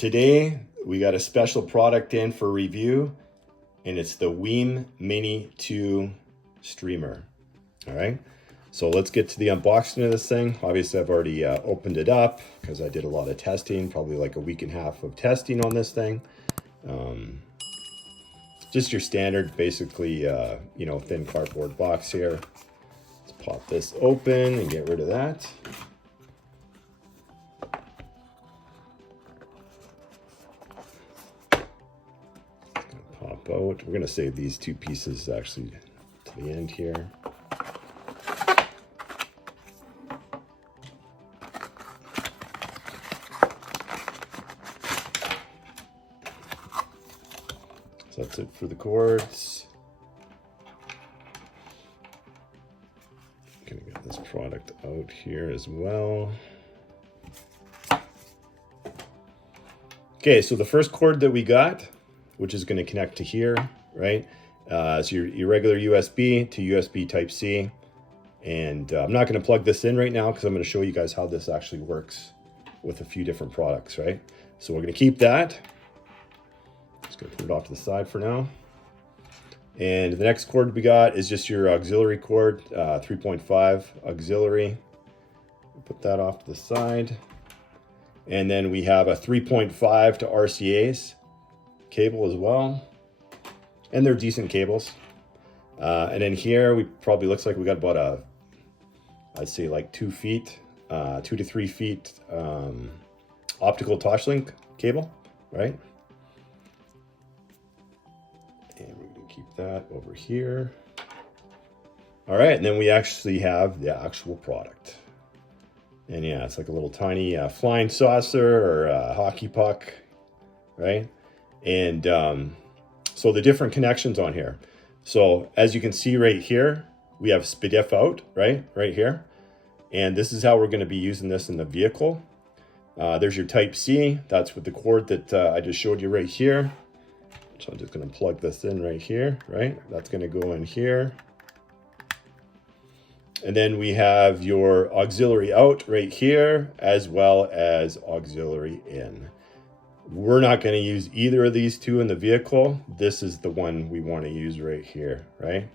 Today we got a special product in for review, and it's the WiiM Mini 2 streamer. All right, so let's get to the unboxing of this thing. Obviously I've already opened it up because I did a lot of testing, probably like a week and a half of testing on this thing. Just your standard, basically, thin cardboard box here. Let's pop this open and get rid of that. Pop out. We're going to save these two pieces actually to the end here. So that's it for the cords. I'm going to get this product out here as well. Okay, so the first cord that we got, which is going to connect to here, right? So your regular USB to USB Type-C. And I'm not going to plug this in right now because I'm going to show you guys how this actually works with a few different products, right? So we're going to keep that. Just going to put it off to the side for now. And the next cord we got is just your auxiliary cord, 3.5 auxiliary. Put that off to the side. And then we have a 3.5 to RCA's cable as well, and they're decent cables. And then here we probably looks like we got about I'd say like 2 feet, 2 to 3 feet optical Toslink cable, right? And we're gonna keep that over here. All right, and then we actually have the actual product. And yeah, it's like a little tiny flying saucer or a hockey puck, right? And so the different connections on here. So as you can see right here, we have SPDIF out, right here. And this is how we're going to be using this in the vehicle. There's your Type-C. That's with the cord that I just showed you right here. So I'm just going to plug this in right here, right? That's going to go in here. And then we have your auxiliary out right here, as well as auxiliary in. We're not going to use either of these two in the vehicle. This is the one we want to use right here, right?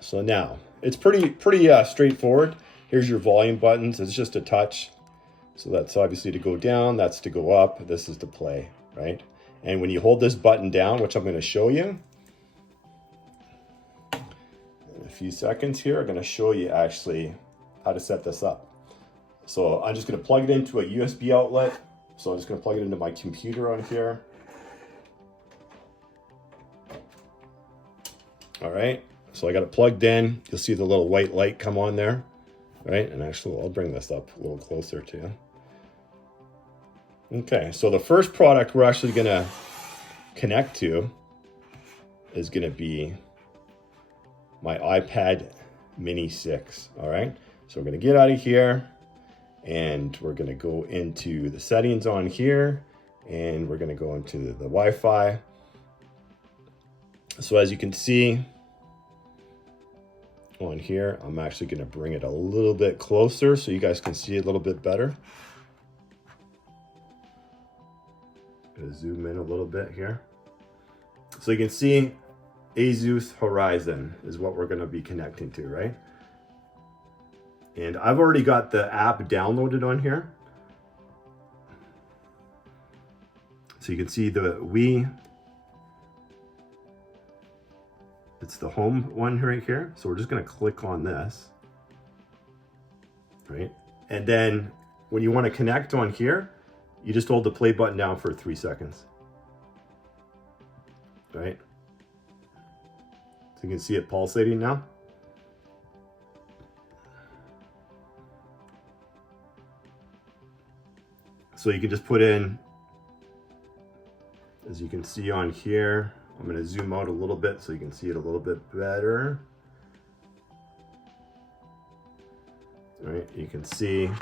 So now, it's pretty straightforward. Here's your volume buttons. It's just a touch. So that's obviously to go down, that's to go up, this is to play, right? And when you hold this button down, which I'm going to show you in a few seconds here, I'm going to show you actually how to set this up. So I'm just going to plug it into a USB outlet. So I'm just going to plug it into my computer on here. All right, so I got it plugged in. You'll see the little white light come on there, right? And actually, I'll bring this up a little closer to you. Okay, so the first product we're actually going to connect to is going to be my iPad Mini 6, all right? So we're going to get out of here. And we're going to go into the settings on here, and we're going to go into the Wi-Fi. So as you can see on here, I'm actually going to bring it a little bit closer so you guys can see it a little bit better. Going to zoom in a little bit here. So you can see Asus Horizon is what we're going to be connecting to, right? And I've already got the app downloaded on here. So you can see the Wii. It's the home one right here. So we're just going to click on this, right? And then when you want to connect on here, you just hold the play button down for 3 seconds, right? So you can see it pulsating now. So you can just put in, as you can see on here, I'm going to zoom out a little bit so you can see it a little bit better. All right, you can see it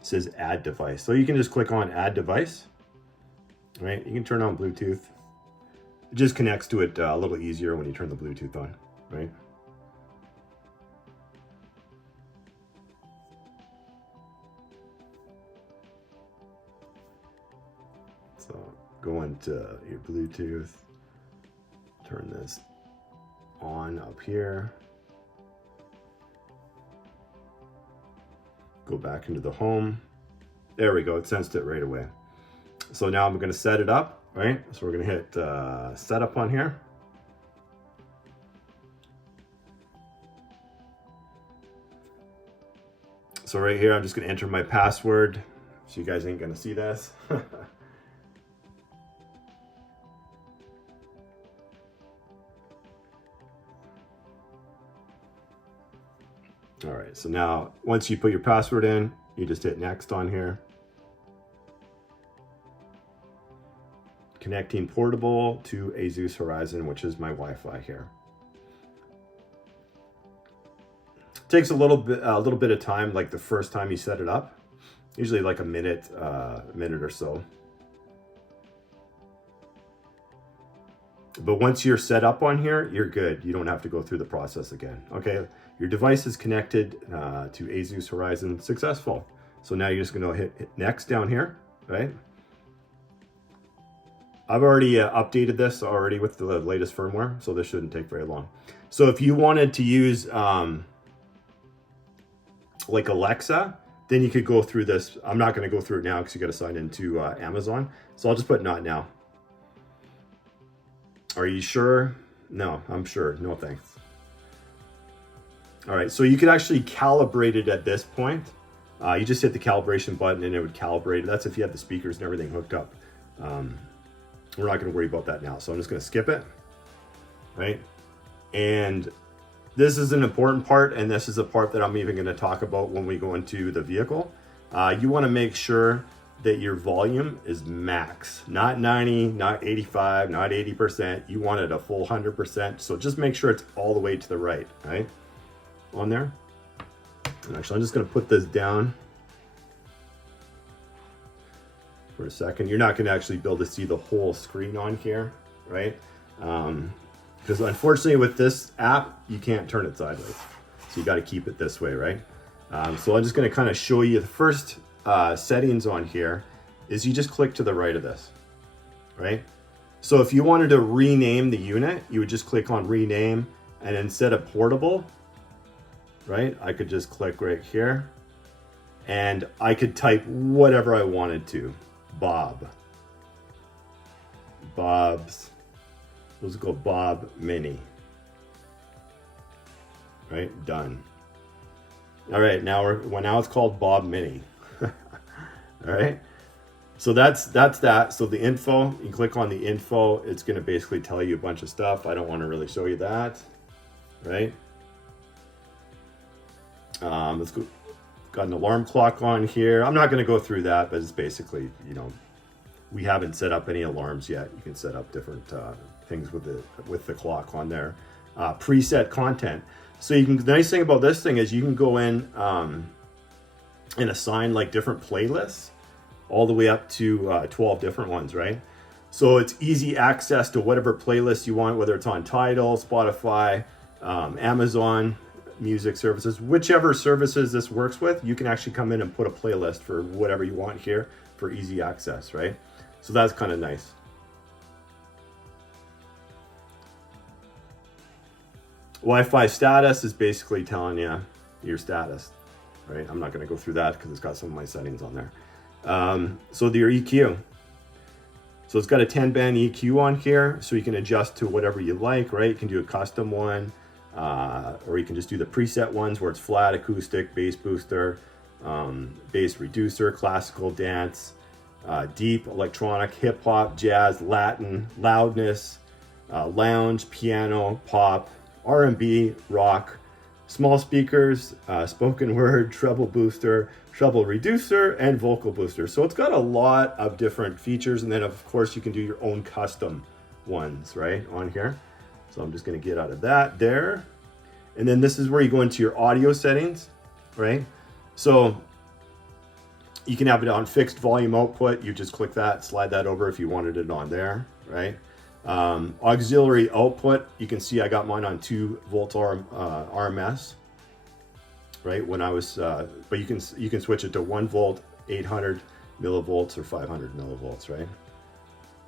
says add device. So you can just click on add device, right? You can turn on Bluetooth. It just connects to it a little easier when you turn the Bluetooth on, right? So go into your Bluetooth, turn this on up here. Go back into the home. There we go, it sensed it right away. So now I'm gonna set it up, right? So we're gonna hit setup on here. So right here, I'm just gonna enter my password. So you guys ain't gonna see this. All right, so now once you put your password in, you just hit next on here. Connecting portable to Asus Horizon, which is my Wi-Fi here. Takes a little bit of time, like the first time you set it up, usually like a minute or so. But once you're set up on here, you're good. You don't have to go through the process again. Okay, your device is connected to Asus Horizon, successful. So now you're just gonna hit next down here, right? I've already updated this already with the latest firmware, so this shouldn't take very long. So if you wanted to use like Alexa, then you could go through this. I'm not gonna go through it now because you gotta sign into Amazon. So I'll just put not now. Are you sure? No, I'm sure, no thanks. All right, so you could actually calibrate it at this point. You just hit the calibration button and it would calibrate it. That's if you have the speakers and everything hooked up. We're not gonna worry about that now. So I'm just gonna skip it, right? And this is an important part, and this is a part that I'm even gonna talk about when we go into the vehicle. You wanna make sure that your volume is max, not 90, not 85, not 80%. You want it a full 100%. So just make sure it's all the way to the right, right? On there. And actually, I'm just gonna put this down for a second. You're not gonna actually be able to see the whole screen on here, right? Because unfortunately with this app, you can't turn it sideways. So you gotta keep it this way, right? So I'm just gonna kind of show you the first settings on here is you just click to the right of this, right? So if you wanted to rename the unit, you would just click on rename, and instead of portable, right, I could just click right here and I could type whatever I wanted to. Bob's, let's go Bob Mini, right? Done. All right, now it's called Bob Mini. All right, so that's that. So the info, you click on the info, it's gonna basically tell you a bunch of stuff. I don't want to really show you that, right? Let's go. Got an alarm clock on here. I'm not going to go through that, but it's basically, you know, we haven't set up any alarms yet. You can set up different things with the clock on there. Preset content. So you can. The nice thing about this thing is you can go in and assign like different playlists, all the way up to 12 different ones, right? So it's easy access to whatever playlist you want, whether it's on Tidal, Spotify, Amazon Music services, whichever services this works with, you can actually come in and put a playlist for whatever you want here for easy access, right? So that's kind of nice. Wi-Fi status is basically telling you your status, right? I'm not going to go through that because it's got some of my settings on there. So your EQ. So it's got a 10-band EQ on here, so you can adjust to whatever you like, right? You can do a custom one. Or you can just do the preset ones where it's flat, acoustic, bass booster, bass reducer, classical, dance, deep, electronic, hip hop, jazz, Latin, loudness, lounge, piano, pop, R&B, rock, small speakers, spoken word, treble booster, treble reducer, and vocal booster. So it's got a lot of different features, and then of course you can do your own custom ones, right, on here. So I'm just gonna get out of that there. And then this is where you go into your audio settings, right? So you can have it on fixed volume output. You just click that, slide that over if you wanted it on there, right? Auxiliary output, you can see I got mine on 2 volt RMS, right? When I was, but you can switch it to 1 volt, 800 millivolts or 500 millivolts, right?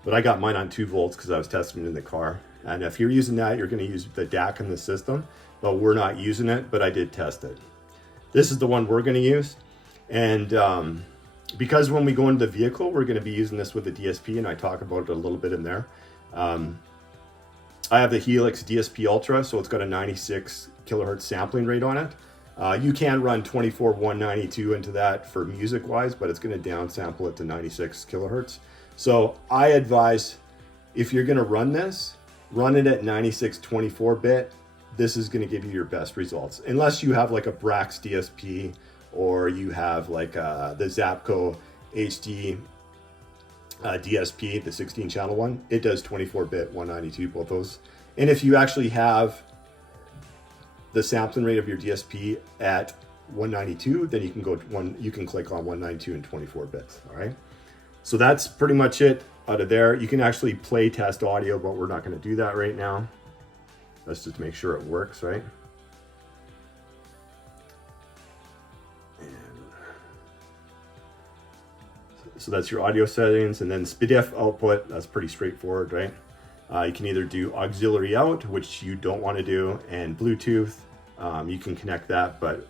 but I got mine on 2 volts because I was testing it in the car. And if you're using that, you're going to use the DAC in the system, but we're not using it, but I did test it. This is the one we're going to use. And because when we go into the vehicle, we're going to be using this with the DSP, and I talk about it a little bit in there. I have the Helix DSP Ultra, so it's got a 96 kilohertz sampling rate on it. You can run 24-192 into that for music-wise, but it's going to downsample it to 96 kilohertz. So I advise, if you're going to run this, run it at 96 24-bit. This is going to give you your best results, unless you have like a Brax DSP, or you have like the Zapco HD DSP, the 16-channel one. It does 24-bit 192, both those. And if you actually have the sampling rate of your DSP at 192, then you can click on 192 and 24 bits. All right. So that's pretty much it out of there. You can actually play test audio, but we're not going to do that right now. Let's just make sure it works, right? So that's your audio settings, and then SPDIF output, that's pretty straightforward, right? You can either do auxiliary out, which you don't want to do, and Bluetooth. You can connect that, but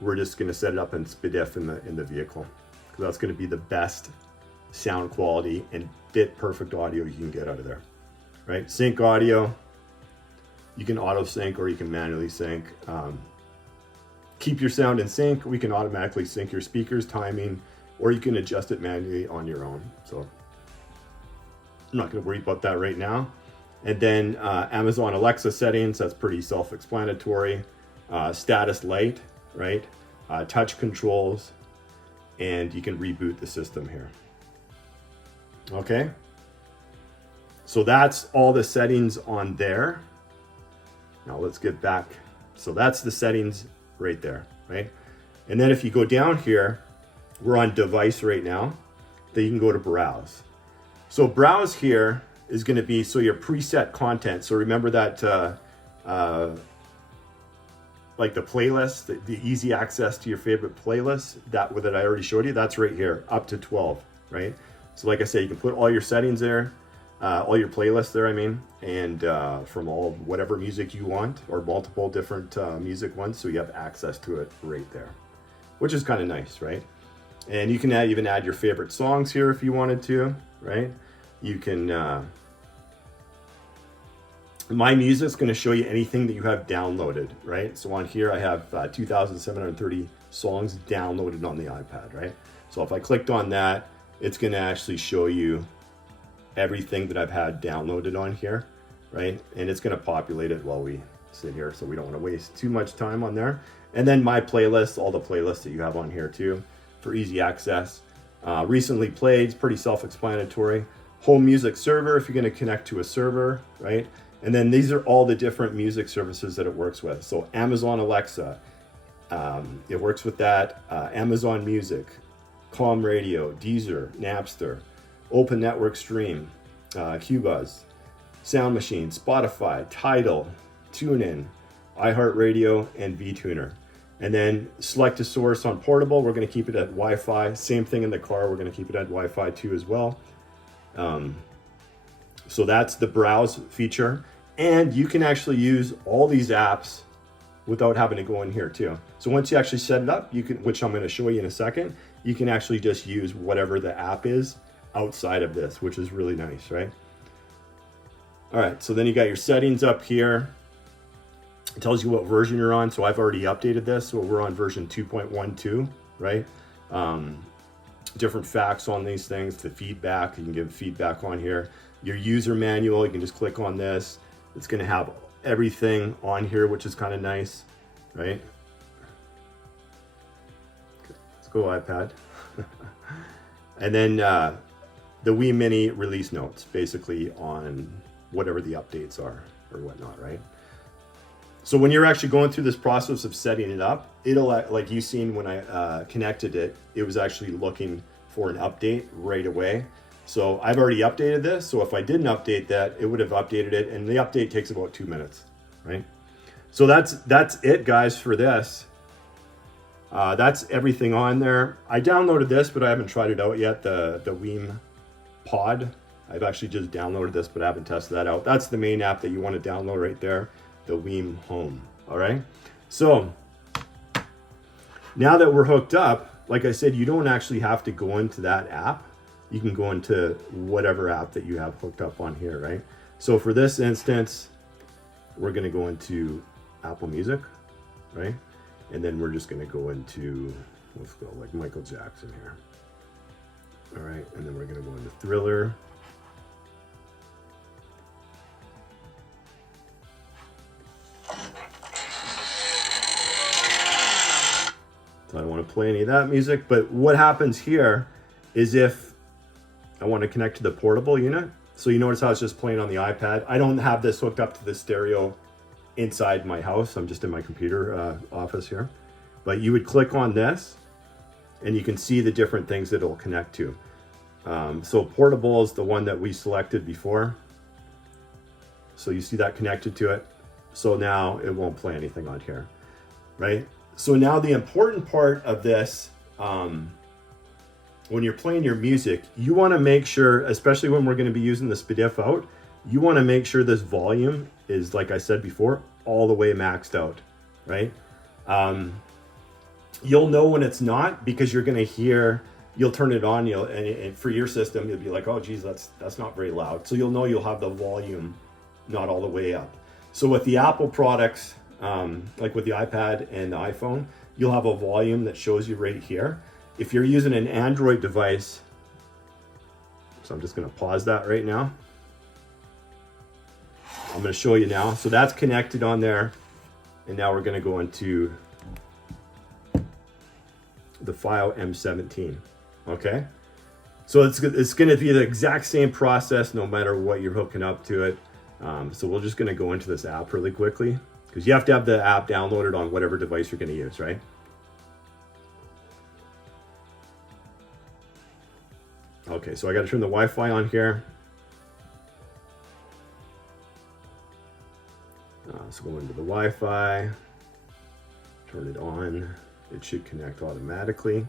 we're just going to set it up in SPDIF in the vehicle, because that's going to be the best sound quality and bit perfect audio you can get out of there, right? Sync audio, you can auto sync or you can manually sync. Keep your sound in sync. We can automatically sync your speakers, timing, or you can adjust it manually on your own. So I'm not going to worry about that right now. And then Amazon Alexa settings, that's pretty self-explanatory. Status light, right? Touch controls, and you can reboot the system here. Okay. So that's all the settings on there. Now let's get back. So that's the settings right there, right? And then if you go down here, we're on device right now, then you can go to browse. So browse here is going to be, so your preset content. So remember that like the playlist, the easy access to your favorite playlist, that I already showed you, that's right here, up to 12, right? So like I said, you can put all your settings there, all your playlists there, I mean, and from all whatever music you want, or multiple different music ones, so you have access to it right there, which is kind of nice, right? And you can even add your favorite songs here if you wanted to, right? You can, My Music's going to show you anything that you have downloaded, right? So on here I have 2,730 songs downloaded on the iPad, right? So if I clicked on that, it's going to actually show you everything that I've had downloaded on here, right? And it's going to populate it while we sit here, so we don't want to waste too much time on there. And then my playlists, all the playlists that you have on here too, for easy access. Recently played, pretty self-explanatory. Home music server, if you're going to connect to a server, right? And then these are all the different music services that it works with. So Amazon Alexa, it works with that. Amazon Music, Calm Radio, Deezer, Napster, Open Network Stream, Qbuzz, Sound Machine, Spotify, Tidal, TuneIn, iHeartRadio, and VTuner. And then select a source on portable. We're going to keep it at Wi-Fi. Same thing in the car. We're going to keep it at Wi-Fi too as well. So that's the browse feature. And you can actually use all these apps without having to go in here too. So once you actually set it up, you can, which I'm going to show you in a second, you can actually just use whatever the app is outside of this, which is really nice, right? All right, so then you got your settings up here. It tells you what version you're on. So I've already updated this. So we're on version 2.12, right? Different facts on these things, the feedback, you can give feedback on here. Your user manual, you can just click on this. It's going to have everything on here, which is kind of nice, right? Let's go iPad. And then the Wii Mini release notes, basically on whatever the updates are or whatnot, right? So when you're actually going through this process of setting it up, it'll, like you seen when I connected it, it was actually looking for an update right away. So I've already updated this. So if I didn't update that, it would have updated it. And the update takes about 2 minutes, right? So that's it, guys, for this. That's everything on there. I downloaded this, but I haven't tried it out yet, the WiiM Pod. I've actually just downloaded this, but I haven't tested that out. That's the main app that you want to download right there, the WiiM Home. All right. So now that we're hooked up, like I said, you don't actually have to go into that app. You can go into whatever app that you have hooked up on here, right? So for this instance, we're going to go into Apple Music, right? And then we're just going to go into, let's go like Michael Jackson here. All right. And then we're going to go into Thriller. So I don't want to play any of that music, but what happens here is if I want to connect to the portable unit, so you notice how it's just playing on the iPad. I don't have this hooked up to the stereo inside my house. I'm just in my computer office here. But you would click on this and you can see the different things that it'll connect to. So portable is the one that we selected before. So you see that connected to it. So now it won't play anything on here, right? So now the important part of this, when you're playing your music, you want to make sure, especially when we're going to be using the SPDIF out, you want to make sure this volume is, like I said before, all the way maxed out, right? You'll know when it's not because you're going to hear, you'll turn it on, and for your system, you'll be like, oh, geez, that's not very loud. So you'll know you'll have the volume not all the way up. So with the Apple products, like with the iPad and the iPhone, you'll have a volume that shows you right here. If you're using an Android device, so I'm just going to pause that right now. I'm going to show you now. So that's connected on there. And now we're going to go into the file M17. Okay. So it's going to be the exact same process no matter what you're hooking up to it. So we're just going to go into this app really quickly because you have to have the app downloaded on whatever device you're going to use, right? Okay, so I got to turn the Wi-Fi on here. So go into the Wi-Fi, turn it on. It should connect automatically.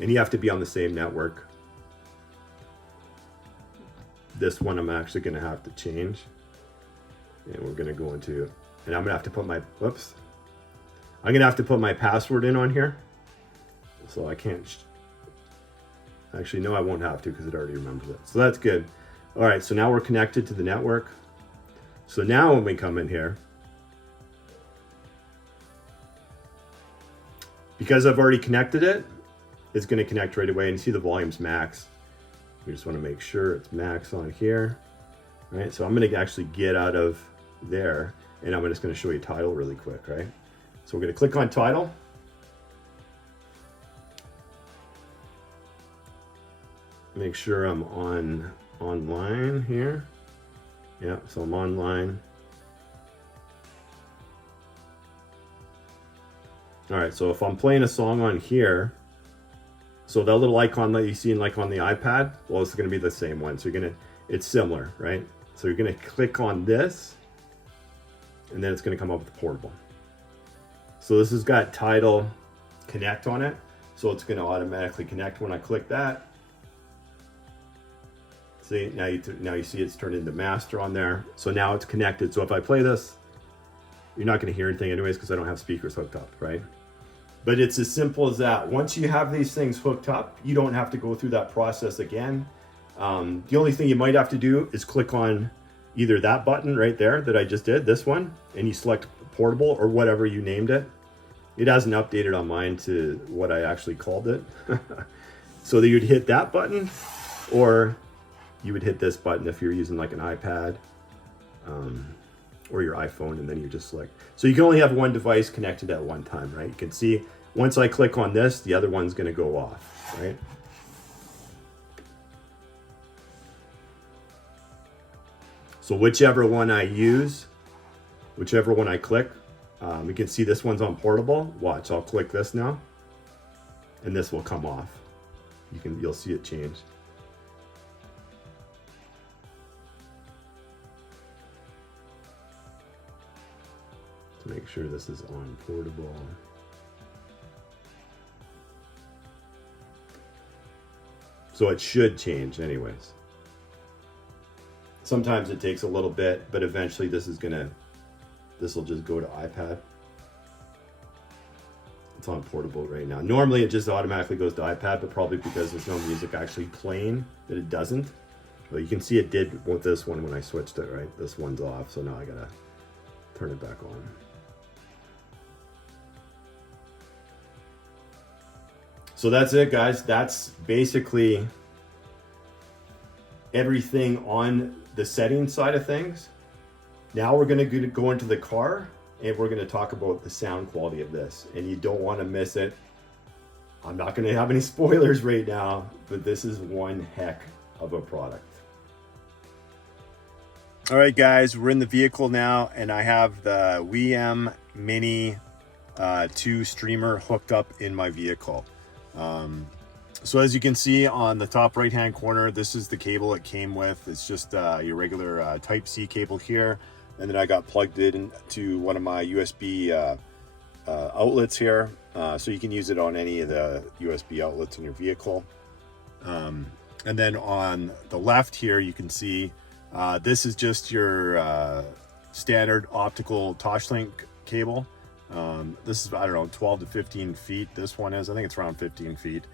And you have to be on the same network. This one I'm actually going to have to change. And we're going to go into, and I'm going to have to put my, whoops. I'm going to have to put my password in on here. So I can't, actually, no, I won't have to because it already remembers it. So that's good. All right, so now we're connected to the network. So now when we come in here, because I've already connected it, it's going to connect right away. And you see the volume's max. We just want to make sure it's max on here. All right, so I'm going to actually get out of there, and I'm just going to show you Tidal really quick, right? So we're going to click on Tidal. Make sure I'm online here. Yeah, so I'm online. All right, so if I'm playing a song on here, so that little icon that you see like on the iPad, well, it's going to be the same one. So you're going to, it's similar, right? So you're going to click on this, and then it's going to come up with portable. So this has got Tidal Connect on it. So it's going to automatically connect when I click that. See, now you see it's turned into master on there. So now it's connected. So if I play this, you're not going to hear anything anyways because I don't have speakers hooked up, right? But it's as simple as that. Once you have these things hooked up, you don't have to go through that process again. The only thing you might have to do is click on either that button right there that I just did, this one, and you select portable or whatever you named it. It hasn't updated on mine to what I actually called it. So that you'd hit that button, or you would hit this button if you're using like an iPad or your iPhone, and then you just select. So you can only have one device connected at one time, right? You can see once I click on this, the other one's going to go off, right? So whichever one I use, whichever one I click, you can see this one's on portable. Watch, I'll click this now, and this will come off. You'll see it change. To make sure this is on portable. So it should change anyways. Sometimes it takes a little bit, but eventually this will just go to iPad. It's on portable right now. Normally it just automatically goes to iPad, but probably because there's no music actually playing that it doesn't. But you can see it did with this one when I switched it, right? This one's off, so now I gotta turn it back on. So that's it, guys. That's basically everything on the settings side of things. Now we're gonna go into the car and we're gonna talk about the sound quality of this, and you don't wanna miss it. I'm not gonna have any spoilers right now, but this is one heck of a product. All right, guys, we're in the vehicle now, and I have the WiiM Mini 2 streamer hooked up in my vehicle. So as you can see on the top right hand corner, this is the cable it came with. It's just your regular Type-C cable here, and then I got plugged into one of my USB outlets here, so you can use it on any of the USB outlets in your vehicle. And then on the left here, you can see this is just your standard optical Toslink cable. This is, I don't know, 12 to 15 feet. This one is, I think it's around 15 feet.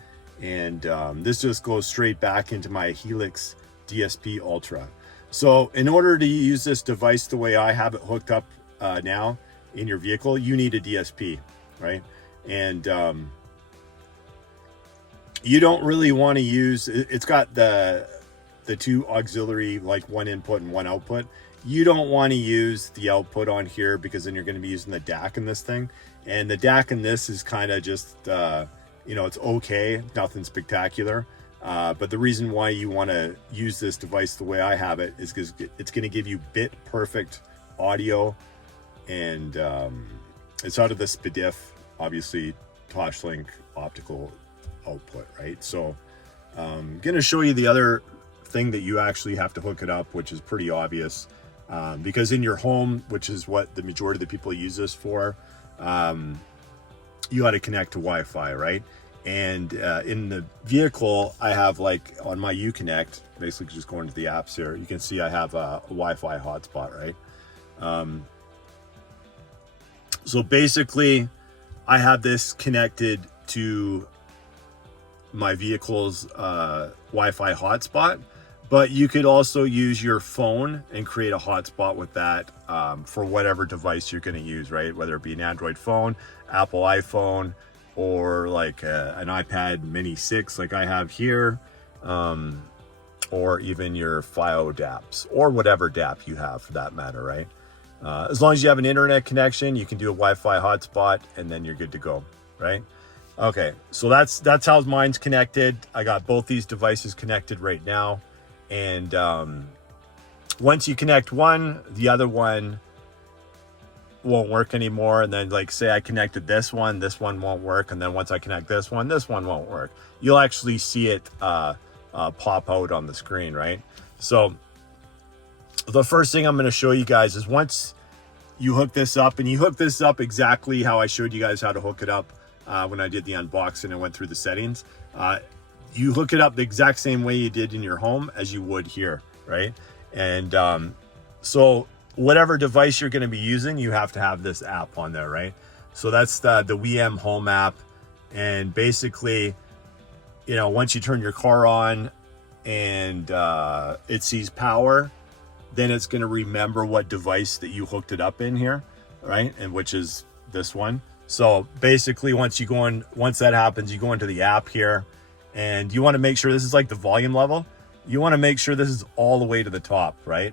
And this just goes straight back into my Helix DSP Ultra. So in order to use this device the way I have it hooked up now in your vehicle, you need a DSP, right? And you don't really want to use, it's got the two auxiliary, like one input and one output. You don't want to use the output on here because then you're going to be using the DAC in this thing. And the DAC in this is kind of just, you know, it's okay, nothing spectacular. But the reason why you want to use this device the way I have it is because it's going to give you bit perfect audio. And it's out of the SPDIF, obviously, Toslink optical output, right? So I'm going to show you the other thing that you actually have to hook it up, which is pretty obvious. Because in your home, which is what the majority of the people use this for, you got to connect to Wi-Fi, right? And in the vehicle, I have, like, on my Uconnect, basically just going to the apps here, you can see I have a Wi-Fi hotspot, right? So basically, I have this connected to my vehicle's Wi-Fi hotspot. But you could also use your phone and create a hotspot with that for whatever device you're going to use, right? Whether it be an Android phone, Apple iPhone, or like an iPad Mini 6 like I have here, or even your FiO DAPs, or whatever DAP you have for that matter, right? As long as you have an internet connection, you can do a Wi-Fi hotspot, and then you're good to go, right? Okay, so that's how mine's connected. I got both these devices connected right now. And once you connect one, the other one won't work anymore. And then, like, say I connected this one won't work. And then once I connect this one won't work. You'll actually see it pop out on the screen, right? So the first thing I'm going to show you guys is once you hook this up, and you hook this up exactly how I showed you guys how to hook it up when I did the unboxing and went through the settings. You hook it up the exact same way you did in your home as you would here, right? And so whatever device you're going to be using, you have to have this app on there, right? So that's the WiiM home app. And basically, you know, once you turn your car on and it sees power, then it's going to remember what device that you hooked it up in here, right? And which is this one. So basically, once that happens, you go into the app here. And you want to make sure this is like the volume level. You want to make sure this is all the way to the top, right?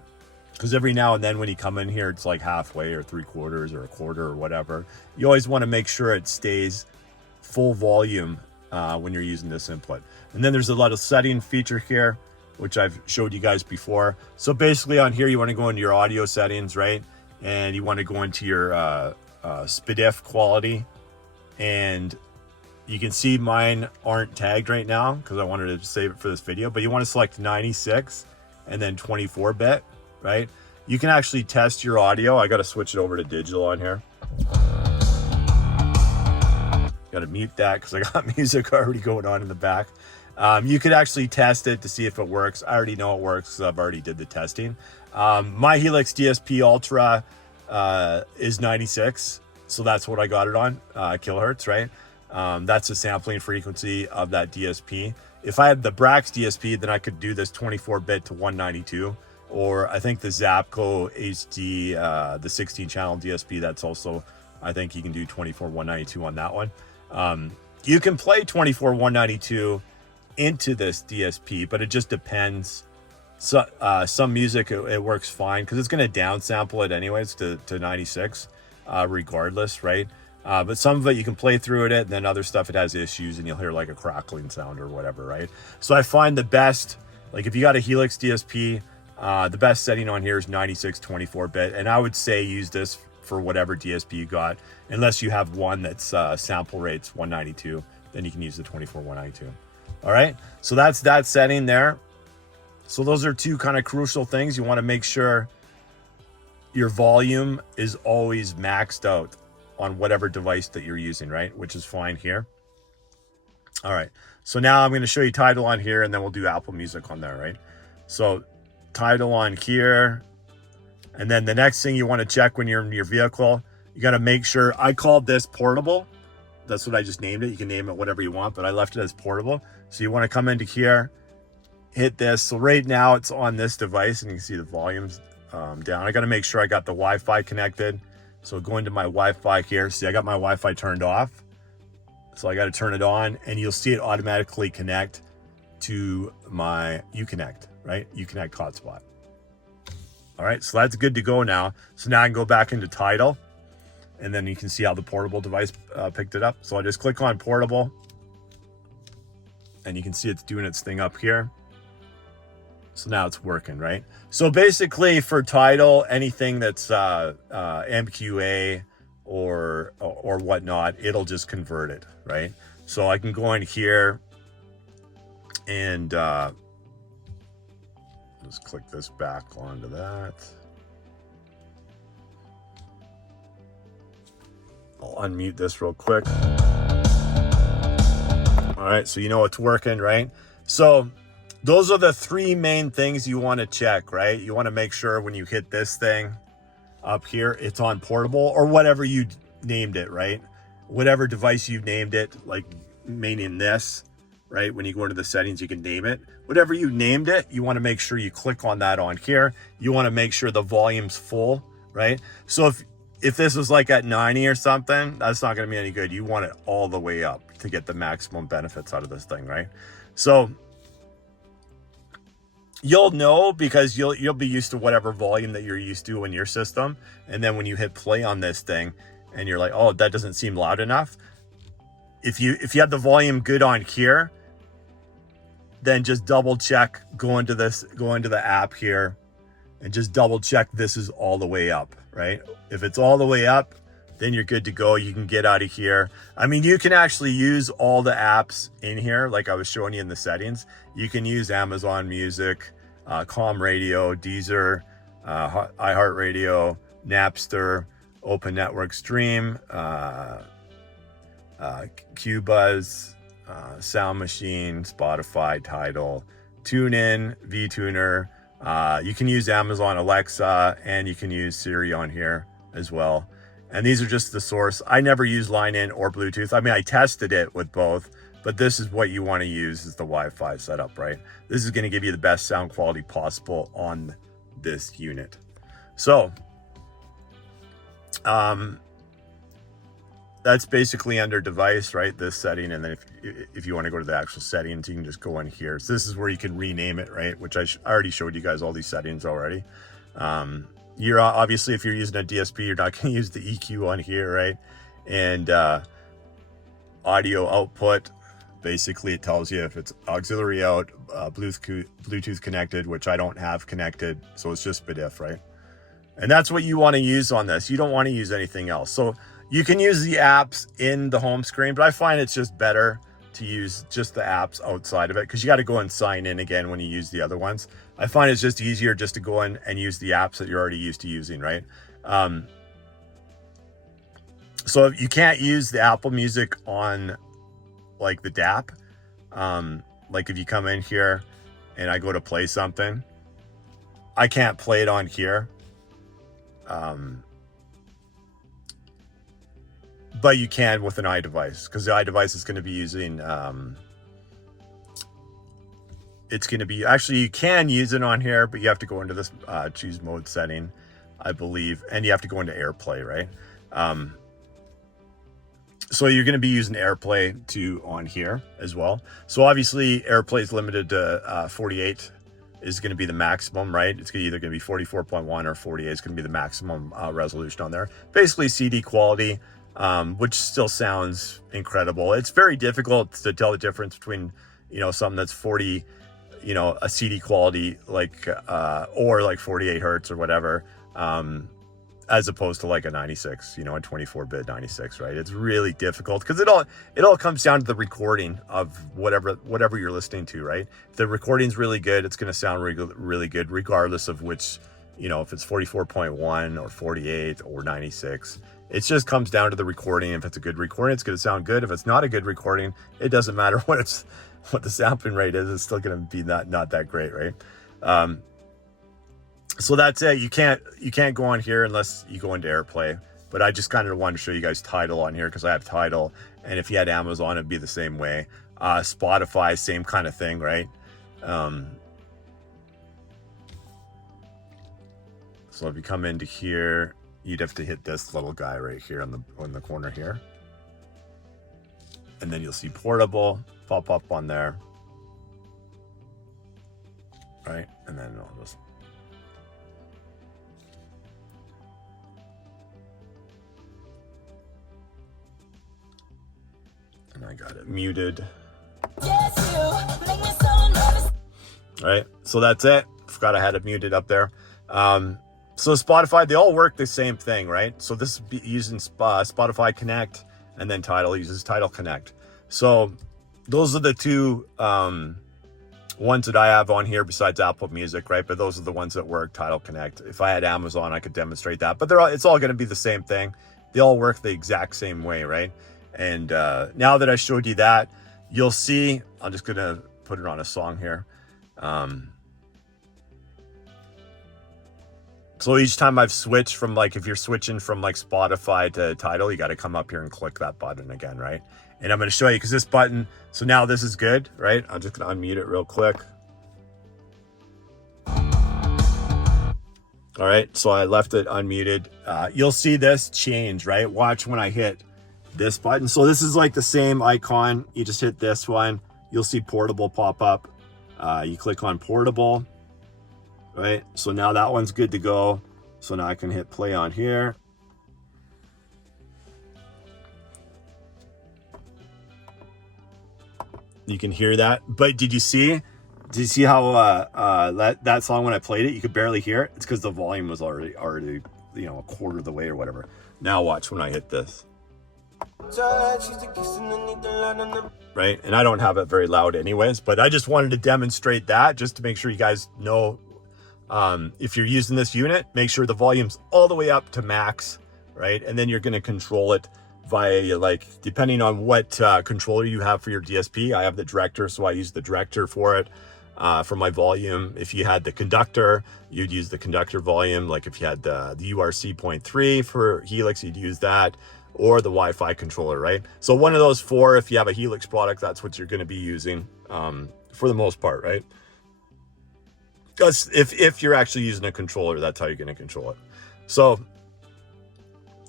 Because every now and then when you come in here, it's like halfway or 3/4 or a quarter or whatever. You always want to make sure it stays full volume when you're using this input. And then there's a lot of setting feature here, which I've showed you guys before. So basically on here, you want to go into your audio settings, right? And you want to go into your SPDIF quality. And you can see mine aren't tagged right now because I wanted to save it for this video, but you want to select 96 and then 24-bit, right? You can actually test your audio. I got to switch it over to digital on here. Got to mute that because I got music already going on in the back. You could actually test it to see if it works. I already know it works because I've already did the testing. My Helix DSP Ultra is 96, so that's what I got it on, kilohertz, right? That's the sampling frequency of that DSP. If I had the Brax DSP, then I could do this 24-bit to 192, or I think the Zapco HD, the 16-channel DSP, that's also, I think you can do 24 192 on that one. You can play 24 192 into this DSP, but it just depends. So some music it works fine because it's going to downsample it anyways to 96 regardless, right? But some of it you can play through it, and then other stuff it has issues and you'll hear like a crackling sound or whatever, right? So I find the best, like if you got a Helix DSP, the best setting on here is 96 24-bit, and I would say use this for whatever DSP you got, unless you have one that's sample rates 192, then you can use the 24 192. All right, so that's that setting there. So those are two kind of crucial things. You want to make sure your volume is always maxed out on whatever device that you're using, right? Which is fine here. All right, so now I'm going to show you Tidal on here, and then we'll do Apple Music on there, right? So Tidal on here, and then the next thing you want to check when you're in your vehicle, you got to make sure, I called this portable. That's what I just named it. You can name it whatever you want, but I left it as portable. So you want to come into here, hit this. So right now it's on this device, and you can see the volume's down. I got to make sure I got the Wi-Fi connected. So go into my Wi-Fi here. See, I got my Wi-Fi turned off. So I got to turn it on, and you'll see it automatically connect to my Uconnect, right? Uconnect hotspot. All right, so that's good to go now. So now I can go back into Tidal, and then you can see how the portable device picked it up. So I just click on portable, and you can see it's doing its thing up here. So now it's working, right? So basically for Tidal, anything that's MQA or whatnot, it'll just convert it, right? So I can go in here and just click this back onto that. I'll unmute this real quick. All right, so you know it's working, right? So those are the three main things you want to check, right? You want to make sure when you hit this thing up here, it's on portable or whatever you named it, right? Whatever device you named it, like meaning this, right? When you go into the settings, you can name it. Whatever you named it, you want to make sure you click on that on here. You want to make sure the volume's full, right? So if this was like at 90 or something, that's not going to be any good. You want it all the way up to get the maximum benefits out of this thing, right? So you'll know because you'll be used to whatever volume that you're used to in your system. And then when you hit play on this thing and you're like, oh, that doesn't seem loud enough. If you have the volume good on here, then just double check, go into the app here and just double check this is all the way up, right? If it's all the way up, then you're good to go. You can get out of here. I mean, you can actually use all the apps in here, like I was showing you in the settings. You can use Amazon Music, Com Radio, Deezer, iHeartRadio, Napster, Open Network Stream, QBuzz, Sound Machine, Spotify, Tidal, TuneIn, VTuner. You can use Amazon Alexa, and you can use Siri on here as well. And these are just the source. I never use line in or Bluetooth. I mean, I tested it with both, but this is what you want to use is the Wi-Fi setup, right? This is going to give you the best sound quality possible on this unit. So that's basically under device, right? This setting. And then if you want to go to the actual settings, you can just go in here. So this is where you can rename it, right? Which I already showed you guys all these settings already. You're obviously, if you're using a DSP, you're not going to use the EQ on here, right? And audio output, basically it tells you if it's auxiliary out, Bluetooth connected, which I don't have connected, so it's just BDIF, right? And that's what you want to use on this. You don't want to use anything else. So you can use the apps in the home screen, but I find it's just better to use just the apps outside of it because you got to go and sign in again when you use the other ones. I find it's just easier just to go in and use the apps that you're already used to using, right? So if you can't use the Apple Music on like the DAP, Like if you come in here and I go to play something, I can't play it on here. But you can with an iDevice, because the iDevice is going to be using, it's going to be, actually you can use it on here, but you have to go into this choose mode setting, I believe, and you have to go into AirPlay, right? So you're going to be using AirPlay on here as well. So obviously AirPlay is limited to 48 is going to be the maximum, right? It's either going to be 44.1 or 48 is going to be the maximum resolution on there. Basically CD quality, which still sounds incredible. It's very difficult to tell the difference between, you know, something that's 40, you know, a CD quality, like, or like 48 Hertz or whatever, as opposed to like a 96, you know, a 24-bit 96, right? It's really difficult because it all comes down to the recording of whatever you're listening to, right? If the recording's really good, it's going to sound really good, regardless of which, you know, if it's 44.1 or 48 or 96. It just comes down to the recording. If it's a good recording, it's going to sound good. If it's not a good recording, it doesn't matter what the sampling rate is. It's still going to be not that great, right? So that's it. You can't go on here unless you go into AirPlay. But I just kind of wanted to show you guys Tidal on here because I have Tidal, and if you had Amazon, it'd be the same way. Spotify, same kind of thing, right? So if you come into here, you'd have to hit this little guy right here on the corner here, and then you'll see portable pop up on there, right? And then I'll just. And I got it muted. Right, so that's it. Forgot I had it muted up there. So Spotify, they all work the same thing, right? So this is using Spotify Connect, and then Tidal uses Tidal Connect. So those are the two ones that I have on here besides Apple Music, right? But those are the ones that work, Tidal Connect. If I had Amazon, I could demonstrate that. But it's all going to be the same thing. They all work the exact same way, right? And now that I showed you that, you'll see, I'm just going to put it on a song here. So each time I've switched from, like, if you're switching from like Spotify to Tidal, you got to come up here and click that button again, right? And I'm going to show you because this button, so now this is good, right? I'm just going to unmute it real quick. All right, so I left it unmuted. You'll see this change, right? Watch when I hit this button. So this is like the same icon. You just hit this one. You'll see portable pop up. You click on portable, right? So now that one's good to go. So now I can hit play on here. You can hear that. But did you see how that song, when I played it, you could barely hear it? It's because the volume was already, you know, a quarter of the way or whatever. Now watch when I hit this. Right, and I don't have it very loud anyways, but I just wanted to demonstrate that just to make sure you guys know, if you're using this unit, make sure the volume's all the way up to max, right? And then you're going to control it via, like, depending on what controller you have for your DSP. I have the director, so I use the director for it, for my volume. If you had the conductor, you'd use the conductor volume. Like if you had the URC 0.3 for Helix, you'd use that, or the Wi-Fi controller, right? So one of those four, if you have a Helix product, that's what you're going to be using for the most part, right? Because if you're actually using a controller, that's how you're going to control it. So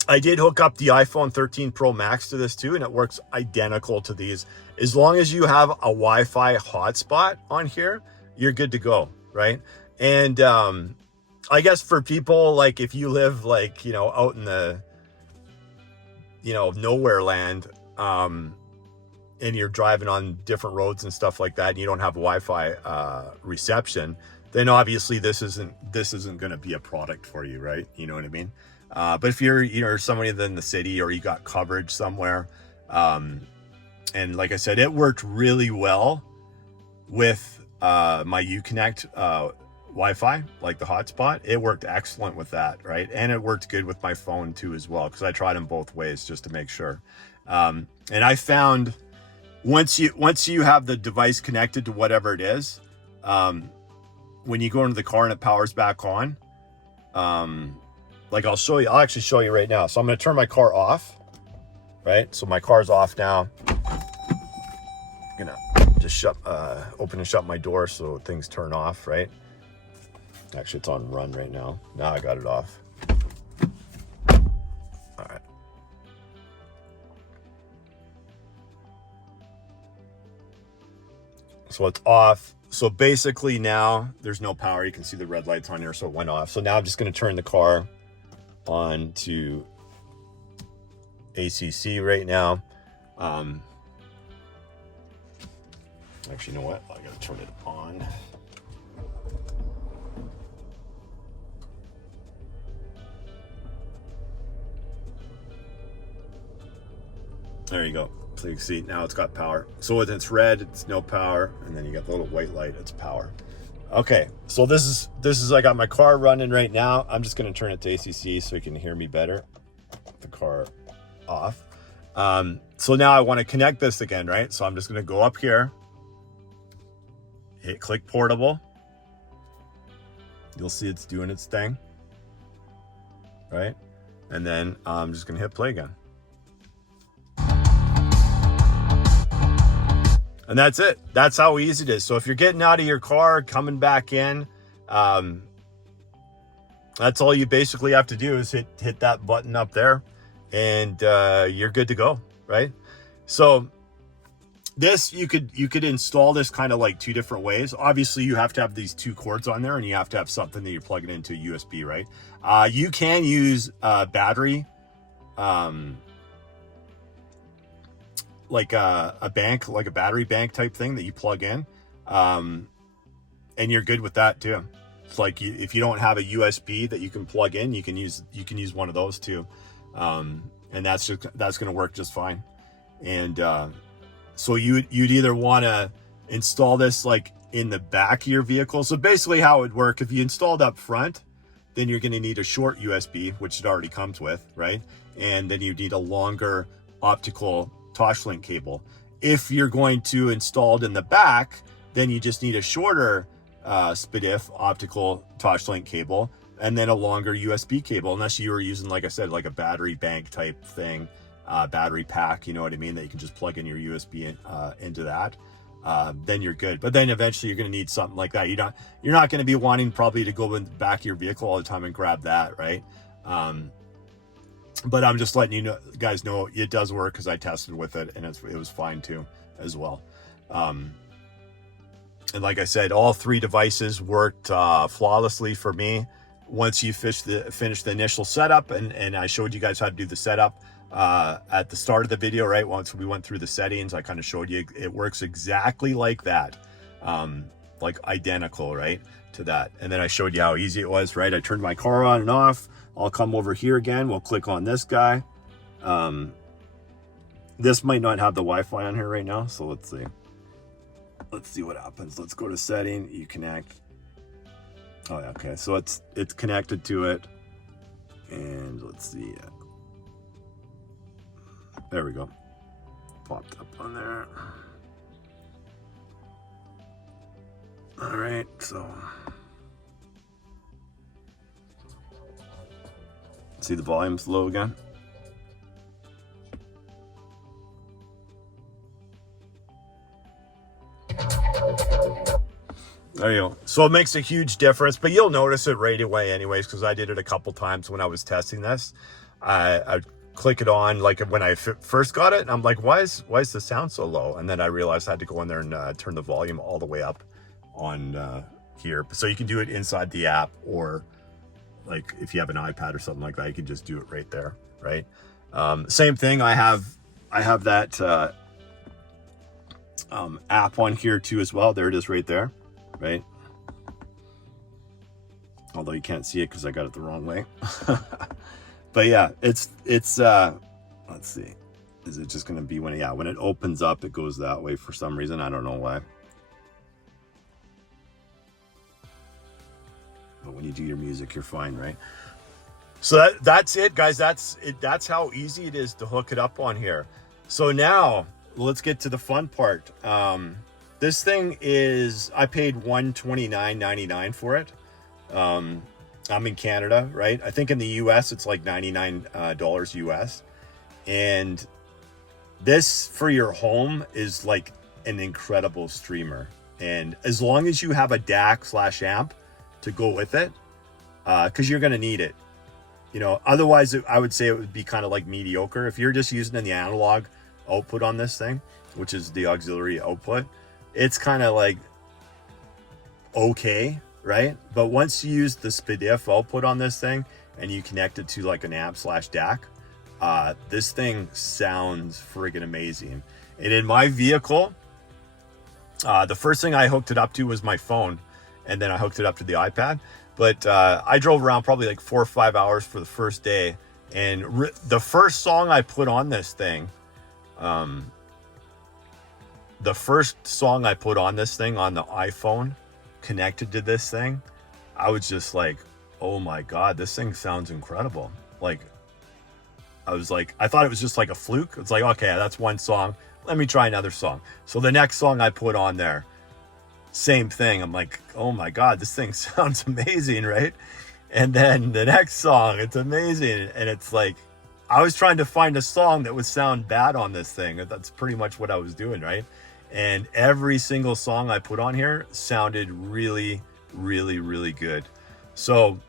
I did hook up the iPhone 13 Pro Max to this too, and it works identical to these. As long as you have a Wi-Fi hotspot on here, you're good to go, right? And I guess for people, like if you live, like, you know, out in the, you know, nowhere land, and you're driving on different roads and stuff like that, and you don't have Wi-Fi reception, then obviously this isn't going to be a product for you, right? You know what I mean? But if you're, you know, somebody in the city, or you got coverage somewhere, and like I said, it worked really well with my Uconnect Wi-Fi, like the hotspot. It worked excellent with that, right? And it worked good with my phone too as well, because I tried them both ways just to make sure. And I found once you have the device connected to whatever it is, when you go into the car and it powers back on, like I'll actually show you right now. So I'm going to turn my car off, right? So my car's off now. I'm gonna just open and shut my door so things turn off, right? Actually, it's on run right now. Now I got it off. All right. So it's off. So basically now there's no power. You can see the red lights on here, so it went off. So now I'm just going to turn the car on to ACC right now. Actually, you know what? I got to turn it on. There you go. So you can see now it's got power. So when it's red, it's no power, and then you got the little white light, it's power. Okay, so this is I got my car running right now. I'm just going to turn it to ACC so you can hear me better. The car off. So now I want to connect this again, right? So I'm just going to go up here, click portable. You'll see it's doing its thing, right? And then I'm just going to hit play again. And that's it. That's how easy it is. So if you're getting out of your car, coming back in, that's all you basically have to do is hit that button up there, and you're good to go, right? So this, you could install this kind of like two different ways. Obviously, you have to have these two cords on there, and you have to have something that you're plugging into USB, right? You can use battery, like a battery bank type thing that you plug in, and you're good with that too. It's like if you don't have a USB that you can plug in, you can use one of those too, and that's going to work just fine. And so you'd either want to install this like in the back of your vehicle. So basically how it would work, if you installed up front, then you're going to need a short USB, which it already comes with, right? And then you need a longer optical Toslink cable. If you're going to install it in the back, then you just need a shorter SPDIF optical Toslink cable, and then a longer USB cable, unless you were using, like I said, like a battery bank type thing, battery pack, you know what I mean, that you can just plug in your USB into that. Then you're good. But then eventually you're going to need something like that. You're not going to be wanting probably to go in the back of your vehicle all the time and grab that, right? But I'm just letting guys know it does work, because I tested with it and it was fine too as well. And like I said, all three devices worked flawlessly for me. Once you finish the initial setup, and I showed you guys how to do the setup at the start of the video, right? Once we went through the settings, I kind of showed you it works exactly like that, like identical, right, to that. And then I showed you how easy it was, right? I turned my car on and off. I'll come over here again. We'll click on this guy. This might not have the Wi-Fi on here right now, so let's see. Let's see what happens. Let's go to setting. You connect. Oh, yeah, okay. So it's connected to it, and let's see. There we go. Popped up on there. All right. So. See the volume's low again. There you go. So it makes a huge difference, but you'll notice it right away anyways, because I did it a couple times when I was testing this. I click it on, like when I first got it, and I'm like, why is the sound so low? And then I realized I had to go in there and turn the volume all the way up on here. So you can do it inside the app, or like if you have an iPad or something like that, you can just do it right there, right? Same thing, I have that app on here too as well. There it is right there, right? Although you can't see it because I got it the wrong way. But yeah, it's let's see. Is it just gonna be when it opens up, it goes that way for some reason. I don't know why. But when you do your music, you're fine, right? So that's it, guys. That's how easy it is to hook it up on here. So now let's get to the fun part. This thing is, I paid $129.99 for it. I'm in Canada, right? I think in the US it's like $99 US. And this for your home is like an incredible streamer. And as long as you have a DAC/amp to go with it, because you're going to need it. You know, otherwise I would say it would be kind of like mediocre. If you're just using the analog output on this thing, which is the auxiliary output, it's kind of like okay, right? But once you use the SPDIF output on this thing and you connect it to like an amp/DAC, this thing sounds friggin' amazing. And in my vehicle, the first thing I hooked it up to was my phone, and then I hooked it up to the iPad. But I drove around probably like 4 or 5 hours for the first day, and the first song I put on this thing, on the iPhone connected to this thing, I was just like, oh my God, this thing sounds incredible. Like, I thought it was just like a fluke. It's like, okay, that's one song. Let me try another song. So the next song I put on there, same thing. I'm like, oh my God, this thing sounds amazing, right? And then the next song, it's amazing. And it's like, I was trying to find a song that would sound bad on this thing. That's pretty much what I was doing, right? And every single song I put on here sounded really, really, really good. So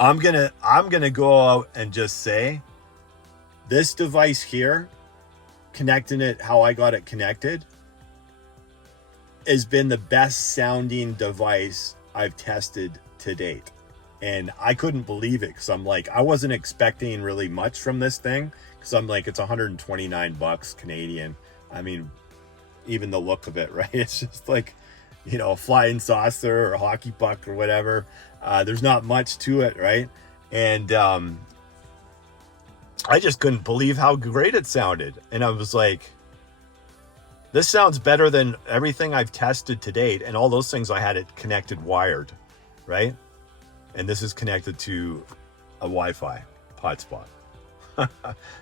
I'm gonna go out and just say, this device here, connecting it how I got it connected, has been the best sounding device I've tested to date. And I couldn't believe it, because I'm like, I wasn't expecting really much from this thing, because I'm like, it's 129 bucks Canadian. I mean, even the look of it, right? It's just like, you know, a flying saucer or a hockey puck or whatever. There's not much to it, right? And I just couldn't believe how great it sounded. And I was like, this sounds better than everything I've tested to date. And all those things I had it connected wired, right? And this is connected to a Wi-Fi hotspot.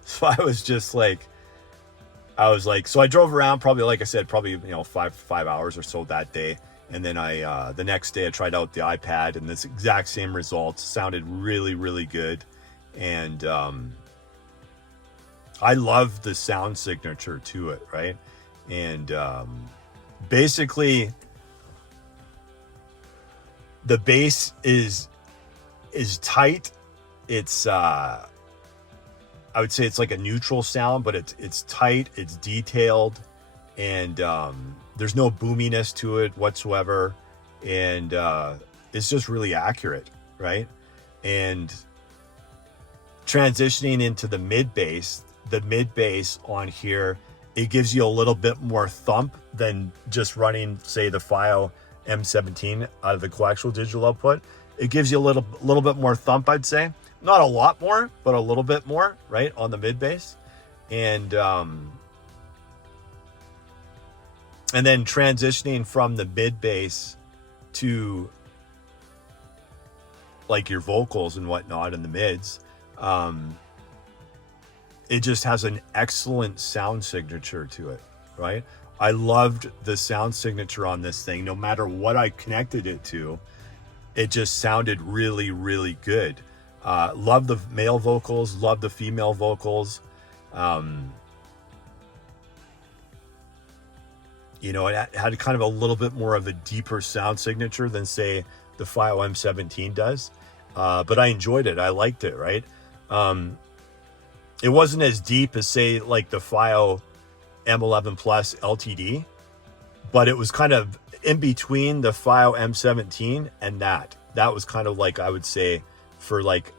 So I was just like, so I drove around probably, like I said, probably, you know, five hours or so that day. And then the next day I tried out the iPad, and this exact same results. Sounded really, really good. And I love the sound signature to it, right? And basically the bass is tight. It's I would say it's like a neutral sound, but it's tight, it's detailed, and there's no boominess to it whatsoever, and it's just really accurate, right? And transitioning into the mid bass on here, it gives you a little bit more thump than just running, say, the FiO M17 out of the coaxial digital output. It gives you a little bit more thump, I'd say. Not a lot more, but a little bit more, right, on the mid bass. And then transitioning from the mid bass to like your vocals and whatnot in the mids, it just has an excellent sound signature to it, right? I loved the sound signature on this thing. No matter what I connected it to, it just sounded really, really good. Love the male vocals, love the female vocals. You know, it had kind of a little bit more of a deeper sound signature than, say, the FiO M17 does. But I enjoyed it. I liked it, right? It wasn't as deep as, say, like the FiO M11 Plus LTD, but it was kind of in between the FiO M17 and that. That was kind of like, I would say, for like,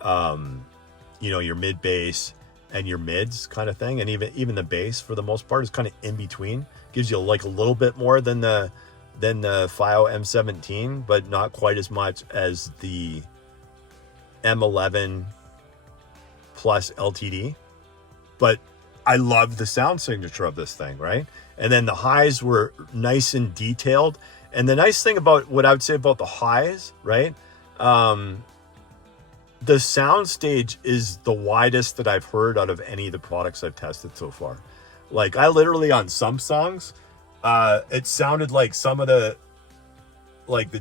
you know, your mid bass and your mids kind of thing. And even the bass, for the most part, is kind of in between. Gives you like a little bit more than the FiO M17, but not quite as much as the M11 Plus LTD. But I love the sound signature of this thing, right? And then the highs were nice and detailed. And the nice thing about what I would say about the highs, right? the soundstage is the widest that I've heard out of any of the products I've tested so far. Like, I literally, on some songs, it sounded like some of the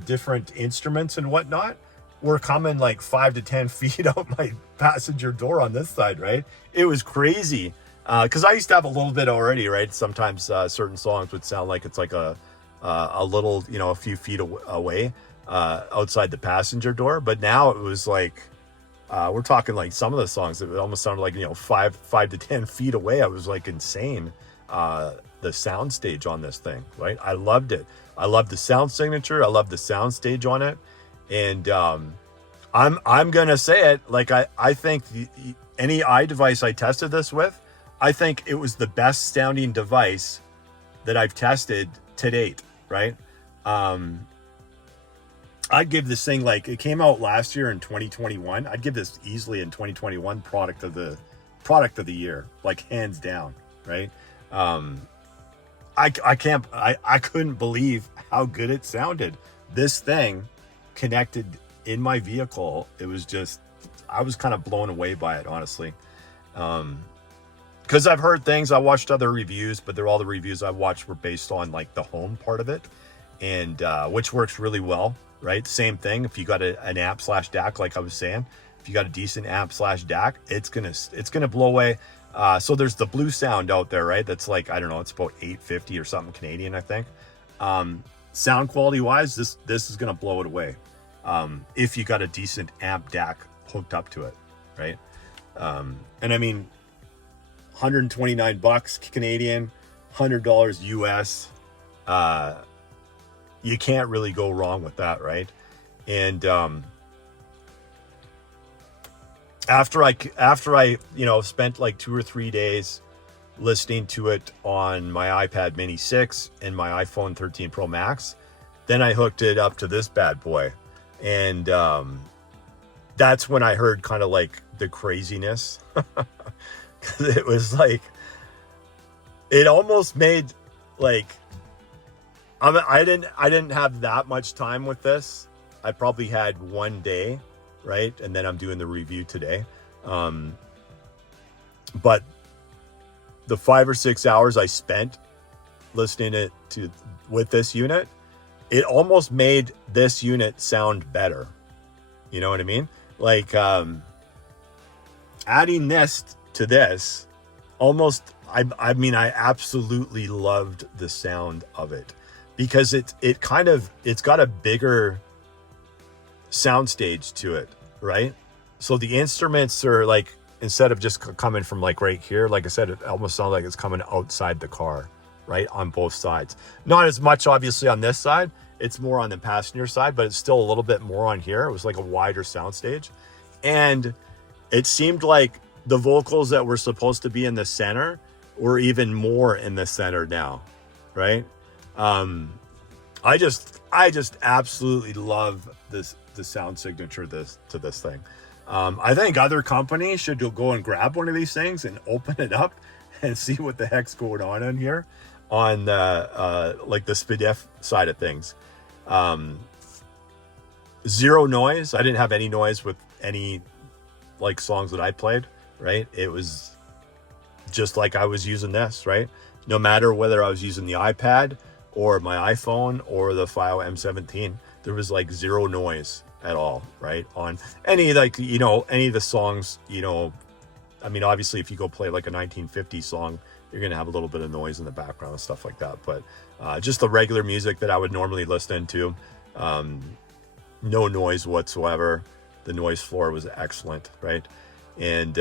different instruments and whatnot were coming like 5 to 10 feet out my passenger door on this side, right? It was crazy. Because I used to have a little bit already, right? Sometimes certain songs would sound like it's like a little, you know, a few feet away outside the passenger door. But now it was like, we're talking like some of the songs, it almost sounded like, you know, 5 to 10 feet away. I was like insane. The sound stage on this thing, right? I loved it. I loved the sound signature. I loved the sound stage on it. And I'm gonna say it, like, I think any iDevice I tested this with, I think it was the best sounding device that I've tested to date, right? I'd give this thing, like, it came out last year in 2021. I'd give this easily in 2021 product of the year, like, hands down, right? I couldn't believe how good it sounded. This thing connected in my vehicle, it was just, I was kind of blown away by it, honestly. Because I've heard things, I watched other reviews, but all the reviews I watched were based on like the home part of it, and which works really well, right? Same thing, if you got an amp / DAC, like I was saying, if you got a decent amp / DAC, it's gonna blow away. So there's the Blue Sound out there, right? That's like, I don't know, it's about $850 or something Canadian, I think. Sound quality wise, this is gonna blow it away. If you got a decent amp DAC hooked up to it, right? And I mean, $129 Canadian, $100 US. You can't really go wrong with that, right? And after I you know, spent like 2 or 3 days listening to it on my iPad Mini 6 and my iPhone 13 Pro Max, then I hooked it up to this bad boy. And that's when I heard kind of like the craziness. It was like, it almost made like, I didn't have that much time with this. I probably had 1 day, right? And then I'm doing the review today. But the 5 or 6 hours I spent listening with this unit, it almost made this unit sound better. You know what I mean? Like, adding this to this, almost, I mean, I absolutely loved the sound of it, because it's got a bigger soundstage to it, right? So the instruments are like, instead of just coming from like right here, like I said, it almost sounds like it's coming outside the car, right? On both sides. Not as much, obviously, on this side. It's more on the passenger side, but it's still a little bit more on here. It was like a wider soundstage. And it seemed like the vocals that were supposed to be in the center were even more in the center now, right? I just absolutely love the sound signature to this thing. I think other companies should go and grab one of these things and open it up and see what the heck's going on in here on like the SPDIF side of things. Zero noise. I didn't have any noise with any like songs that I played, right? It was just like I was using this, right? No matter whether I was using the iPad or my iPhone or the FiO M17, there was like zero noise at all, right? On any, like, you know, any of the songs, you know, I mean, obviously if you go play like a 1950s song, you're going to have a little bit of noise in the background and stuff like that. But just the regular music that I would normally listen to, no noise whatsoever. The noise floor was excellent, right? And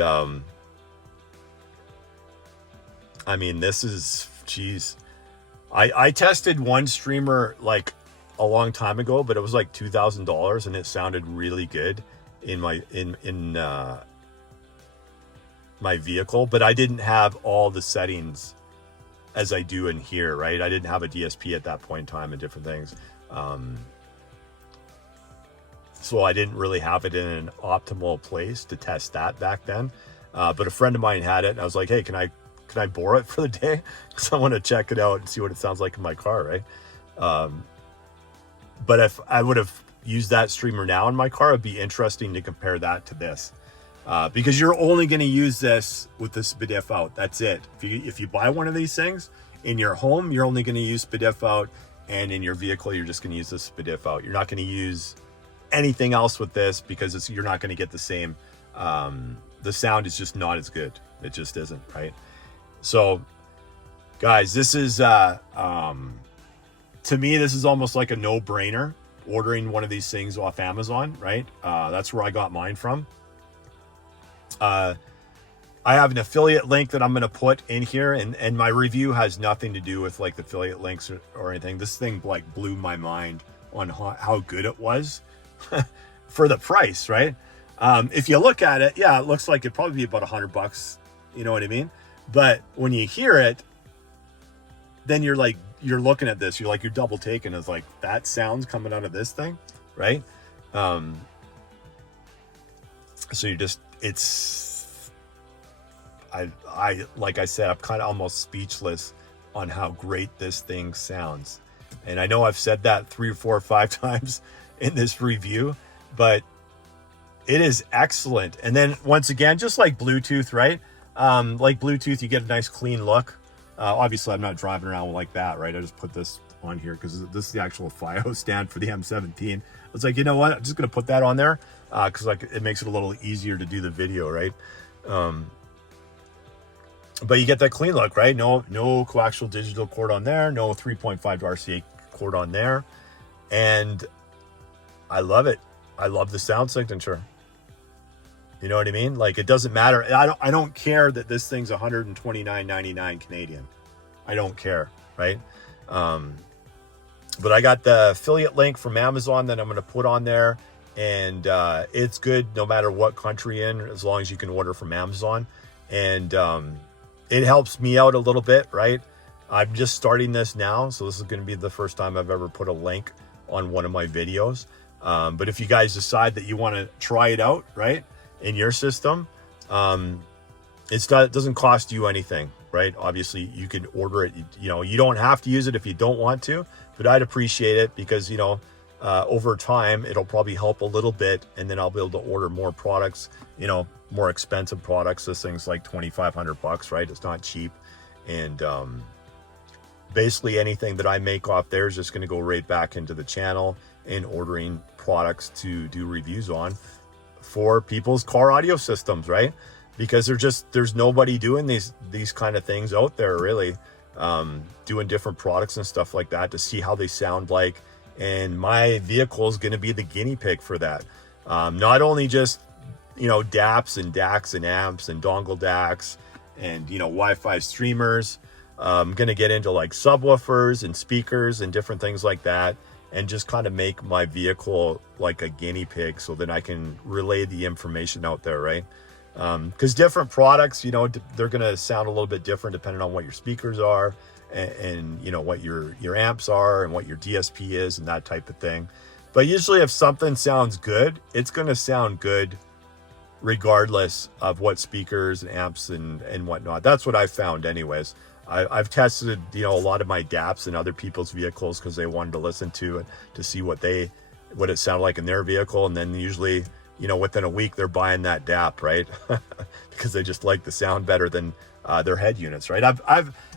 I mean, this is, geez, I tested one streamer like a long time ago, but it was like $2,000 and it sounded really good in my my vehicle, but I didn't have all the settings as I do in here, right? I didn't have a DSP at that point in time and different things. So I didn't really have it in an optimal place to test that back then. But a friend of mine had it and I was like, hey, can I borrow it for the day? Because I want to check it out and see what it sounds like in my car, right? But if I would have use that streamer now in my car, it'd be interesting to compare that to this. Because you're only going to use this with the SPDIF out. That's it. If you buy one of these things in your home, you're only going to use SPDIF out, and in your vehicle, you're just going to use the SPDIF out. You're not going to use anything else with this because you're not going to get the same. The sound is just not as good. It just isn't, right? So, guys, this is to me, this is almost like a no-brainer. Ordering one of these things off Amazon, right? That's where I got mine from. I have an affiliate link that I'm going to put in here, and my review has nothing to do with like the affiliate links or anything. This thing like blew my mind on how good it was for the price, right? If you look at it, yeah, it looks like it'd probably be about $100. You know what I mean? But when you hear it, then you're looking at this, you're double taking. It's like, that sound's coming out of this thing, right? So I like I said, I'm kind of almost speechless on how great this thing sounds. And I know I've said that 3 or 4 or 5 times in this review, but it is excellent. And then once again, just like Bluetooth, right? Like Bluetooth, you get a nice clean look. Obviously, I'm not driving around like that, right? I just put this on here because this is the actual FiO stand for the M17. I was like, you know what? I'm just going to put that on there because like it makes it a little easier to do the video, right? But you get that clean look, right? No coaxial digital cord on there. No 3.5 to RCA cord on there. And I love it. I love the sound signature. You know what I mean? Like, it doesn't matter. I don't care that this thing's $129.99 Canadian. I don't care, right? But I got the affiliate link from Amazon that I'm going to put on there, and it's good no matter what country you're in, as long as you can order from Amazon. And it helps me out a little bit, right? I'm just starting this now, so this is going to be the first time I've ever put a link on one of my videos. But if you guys decide that you want to try it out, right, in your system, it doesn't cost you anything, right? Obviously, you can order it. You don't have to use it if you don't want to, but I'd appreciate it because, over time, it'll probably help a little bit, and then I'll be able to order more products, more expensive products. This thing's like $2,500, right? It's not cheap. And basically anything that I make off there is just going to go right back into the channel and ordering products to do reviews on for people's car audio systems, right? Because there's nobody doing these kind of things out there, really, doing different products and stuff like that to see how they sound like. And my vehicle is going to be the guinea pig for that. Not only just, DAPs and DACs and amps and dongle DACs and, Wi-Fi streamers. I'm going to get into like subwoofers and speakers and different things like that, and just kind of make my vehicle like a guinea pig so that I can relay the information out there, right? Because different products, they're going to sound a little bit different depending on what your speakers are and what your amps are and what your DSP is and that type of thing. But usually if something sounds good, it's going to sound good regardless of what speakers and amps and whatnot. That's what I've found anyways. I've tested, a lot of my DAPs in other people's vehicles because they wanted to listen to it to see what it sounded like in their vehicle. And then usually, within a week, they're buying that DAP, right? Because they just like the sound better than their head units, right?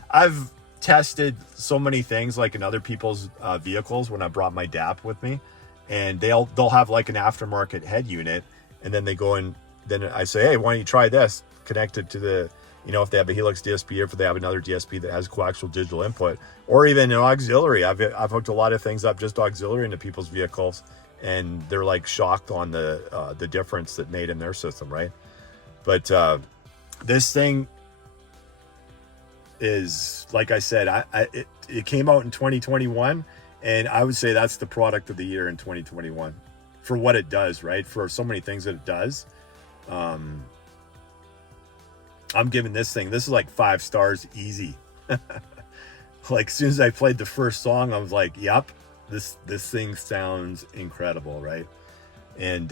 I've tested so many things like in other people's vehicles when I brought my DAP with me, and they'll have like an aftermarket head unit, and then they go and then I say, hey, why don't you try this? Connect it to the, if they have a Helix DSP, or if they have another DSP that has coaxial digital input, or even an auxiliary. I've hooked a lot of things up just auxiliary into people's vehicles, and they're like shocked on the difference that made in their system, right? But this thing is, like I said, it came out in 2021, and I would say that's the product of the year in 2021 for what it does, right? For so many things that it does. I'm giving this is like 5 stars easy. Like, as soon as I played the first song, I was like, yep, this thing sounds incredible, right? And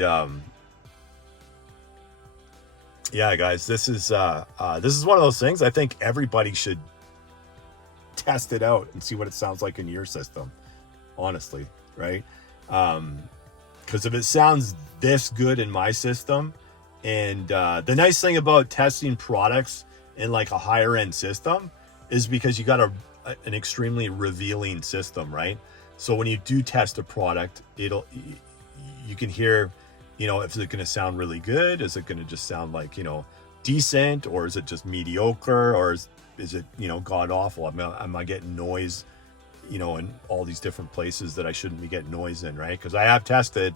yeah, guys, this is one of those things I think everybody should test it out and see what it sounds like in your system, honestly, right? Because if it sounds this good in my system, and the nice thing about testing products in like a higher end system is because you got an extremely revealing system, right? So when you do test a product, you can hear, you know, if it's going to sound really good, is it going to just sound like, you know, decent, or is it just mediocre, or is it, you know, god awful? Am I getting noise, you know, in all these different places that I shouldn't be getting noise in, right? Because I have tested,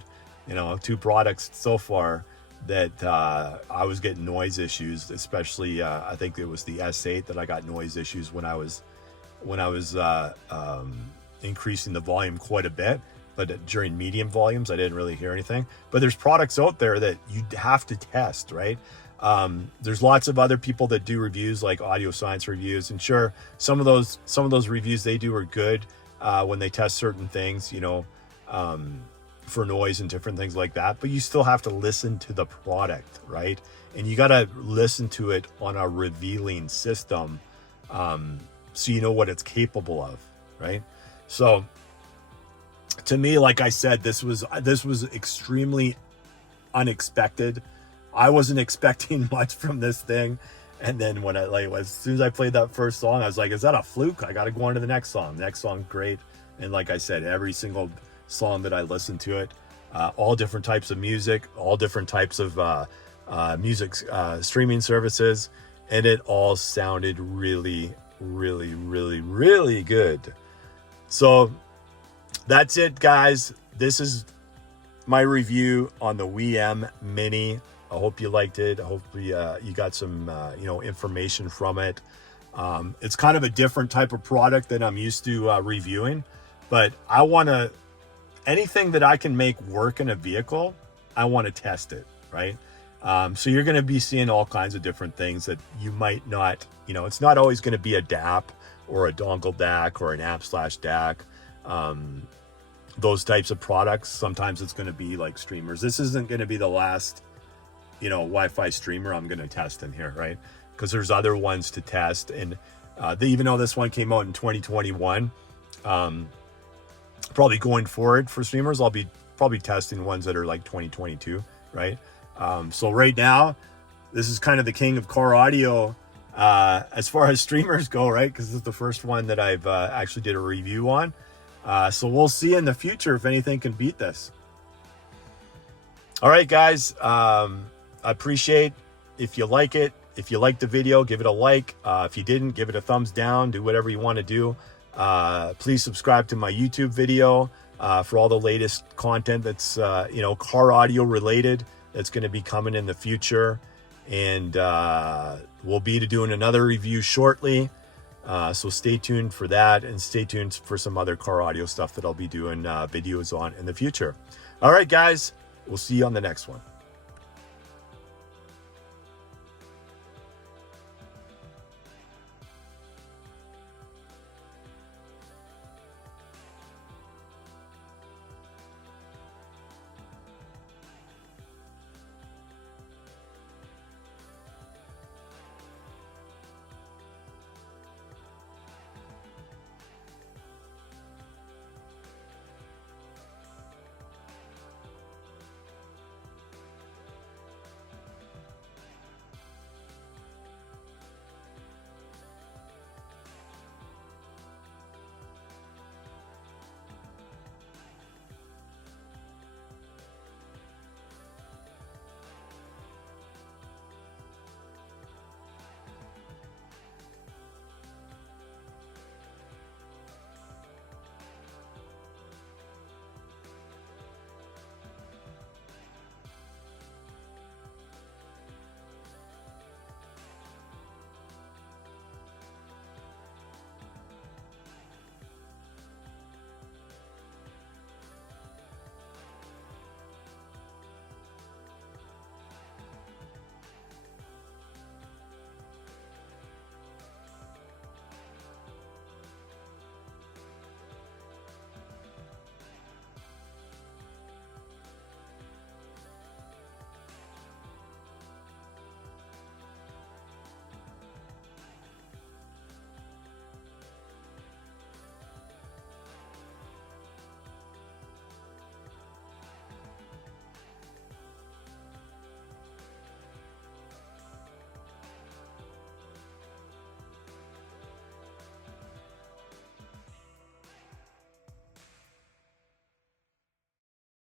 you know, 2 products so far that I was getting noise issues, especially I think it was the S8 that I got noise issues when I was increasing the volume quite a bit, but during medium volumes I didn't really hear anything. But there's products out there that you have to test, right? There's lots of other people that do reviews, like Audio Science reviews, and sure, some of those reviews they do are good when they test certain things, you know, for noise and different things like that, but you still have to listen to the product, right? And you got to listen to it on a revealing system, so you know what it's capable of, right? So to me, like I said, this was extremely unexpected. I wasn't expecting much from this thing, and then when as soon as I played that first song, I was like, is that a fluke? I got to go on to the next song. The next song's great. And like I said, every single song that I listened to it, all different types of music, all different types of music streaming services, and it all sounded really, really, really, really good. So that's it, guys. This is my review on the WiiM Mini. I hope you liked it. Hopefully you got some you know, information from it. It's kind of a different type of product than I'm used to reviewing, but I want to, anything that I can make work in a vehicle, I want to test it, right? So you're going to be seeing all kinds of different things that you might not, you know, it's not always going to be a DAP or a dongle DAC or an app/DAC. Those types of products. Sometimes it's going to be like streamers. This isn't going to be the last, you know, Wi-Fi streamer I'm going to test in here, right? Because there's other ones to test. And even though this one came out in 2021, probably going forward for streamers, I'll be probably testing ones that are like 2022, right? So right now, this is kind of the king of car audio as far as streamers go, right? Because this is the first one that I've actually did a review on. So we'll see in the future if anything can beat this. All right, guys. I appreciate if you like it. If you liked the video, give it a like. If you didn't, give it a thumbs down. Do whatever you want to do. Please subscribe to my YouTube video for all the latest content that's you know, car audio related, that's going to be coming in the future. And we'll be doing another review shortly. So stay tuned for that, and stay tuned for some other car audio stuff that I'll be doing videos on in the future. All right, guys, we'll see you on the next one.